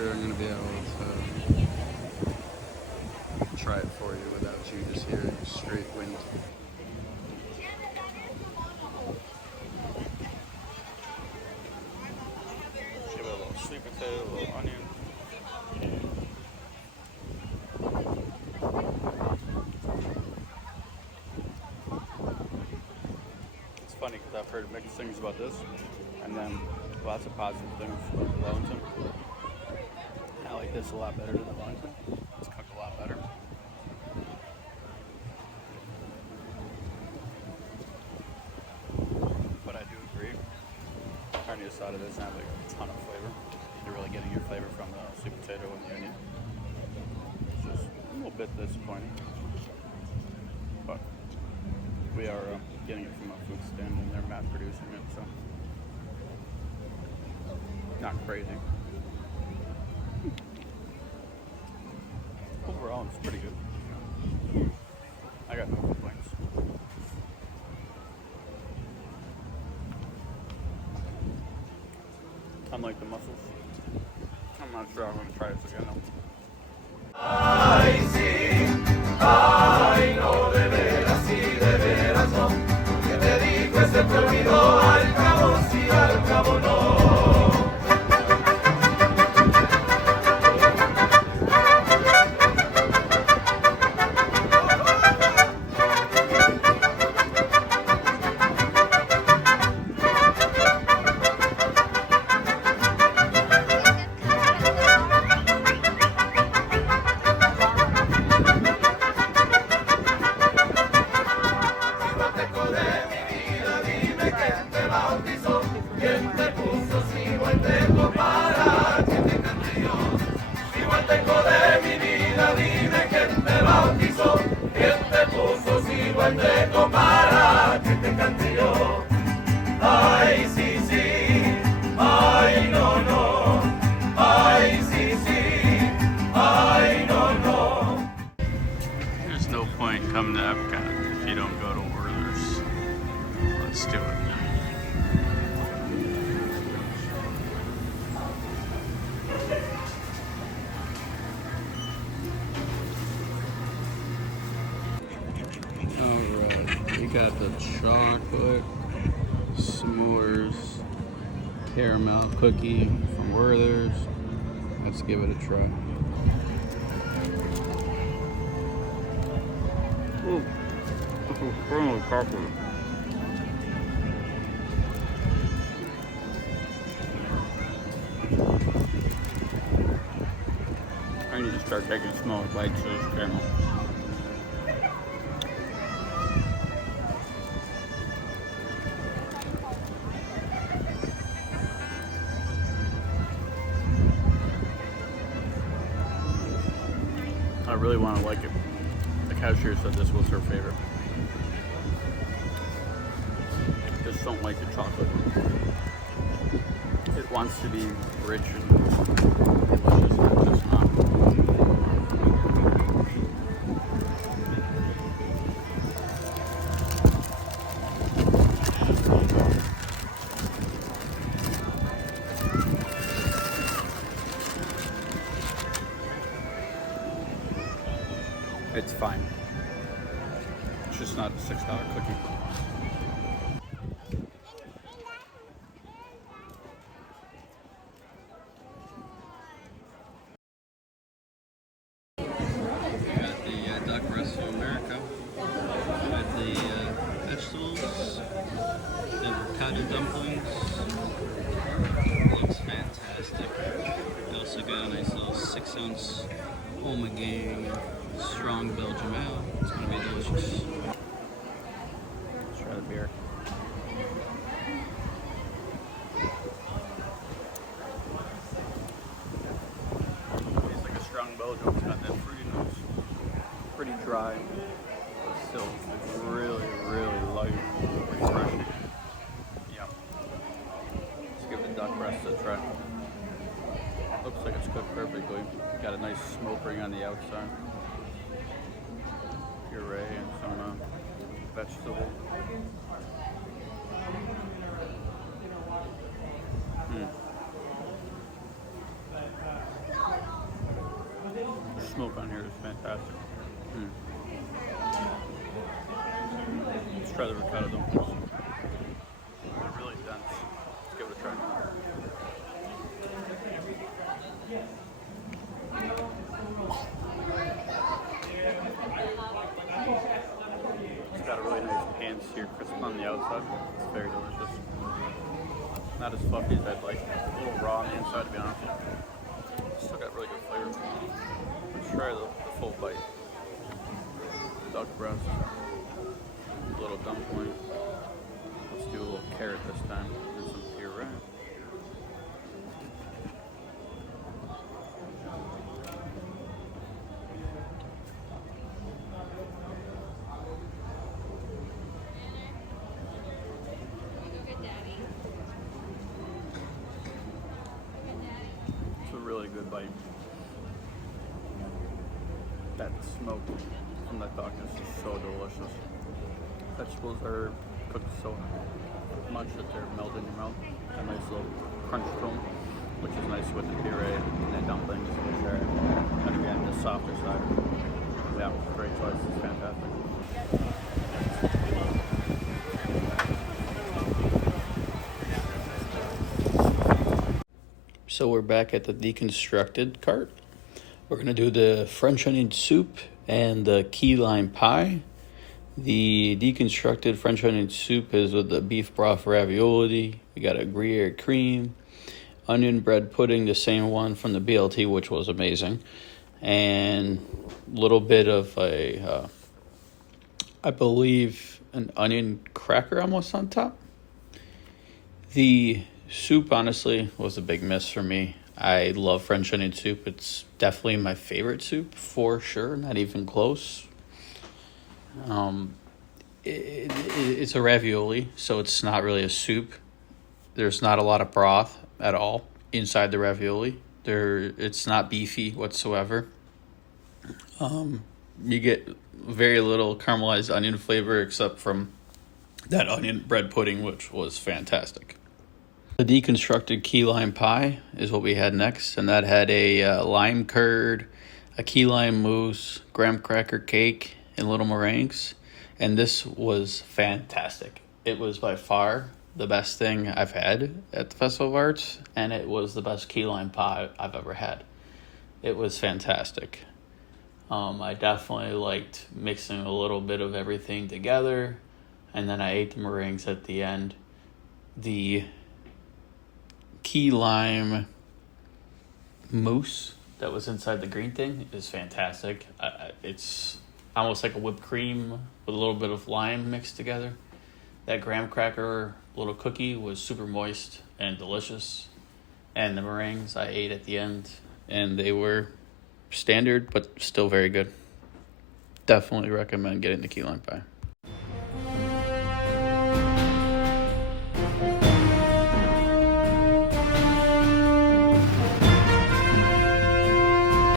sure I'm gonna be able to try it for you without you just hearing straight wind. Give it a little sweet potato, a little onion. It's funny because I've heard mixed things about this, and then lots of positive things about the Wellington. I like this a lot better than the Wellington. It's cooked a lot better. But I do agree, carne asada doesn't have like a ton of flavor. You're really getting your flavor from the sweet potato and the onion. It's just a little bit disappointing. But we are getting it from a food stand and they're mass producing it, so not crazy. Overall, it's pretty good. I got no complaints. Unlike the mussels. I'm not sure I'm going to try this again though. Ay, sí, ay, no, de veras no, que te dijo ese te olvidó, al cabo sí, al cabo no. Ay, sí, sí, ay, no, no, ay, sí, sí, ay, no, no. There's no point coming to Epcot if you don't go to Werther's. Let's do it. Alright, we got the chocolate s'mores caramel cookie from Werther's. Let's give it a try. Ooh, this is extremely popular. I need to start taking smaller bites of this caramel. I really want to like it. The cashier said this was her favorite. Just don't like the chocolate. It wants to be rich and delicious, and it's just not. It's fine. It's just not a $6 cookie. Got the duck breast of America. Got the vegetables, the avocado dumplings. Looks fantastic. We also got a nice little 6-ounce Omegang strong Belgian ale. It's gonna be delicious. Let's try the beer. Tastes like a strong Belgian. It's got that fruity nose. Pretty dry, but still it's really, really light, refreshing. Yeah. Let's give the duck breast a try. Looks like it's cooked perfectly. Got a nice smoke ring on the outside. Puree and some vegetable. fantastic. Let's try the ricotta dumplings. They're really dense. Let's give it a try. It's got a really nice pan-seared crisp on the outside. It's very delicious. Not as fluffy as I'd like. A little raw on the inside, to be honest. Still got really good flavor. Let's try the full bite. Duck breast. A little dumpling. Let's do a little carrot this time. And some puree. It's a really good bite. That smoke from that duck is just so delicious. Vegetables are cooked so much that they're melted in your mouth. A nice little crunch to them, which is nice with the puree and the dumplings for sure. And again, the softer side. Yeah, great choice. It's fantastic. So we're back at the deconstructed cart. We're gonna do the French onion soup and the key lime pie. The deconstructed French onion soup is with the beef broth ravioli. We got a Gruyere cream, onion bread pudding, the same one from the BLT, which was amazing, and a little bit of I believe, an onion cracker almost on top. The soup, honestly, was a big miss for me. I love French onion soup. It's definitely my favorite soup, for sure, not even close. It's a ravioli, so it's not really a soup. There's not a lot of broth at all inside the ravioli. It's not beefy whatsoever. You get very little caramelized onion flavor except from that onion bread pudding, which was fantastic. The deconstructed key lime pie is what we had next, and that had a lime curd, a key lime mousse, graham cracker cake, and little meringues, and this was fantastic. It was by far the best thing I've had at the Festival of Arts, and it was the best key lime pie I've ever had. It was fantastic. I definitely liked mixing a little bit of everything together, and then I ate the meringues at the end. The key lime mousse that was inside the green thing is fantastic. It's almost like a whipped cream with a little bit of lime mixed together. That graham cracker little cookie was super moist and delicious. And the meringues I ate at the end, and they were standard but still very good. Definitely recommend getting the key lime pie.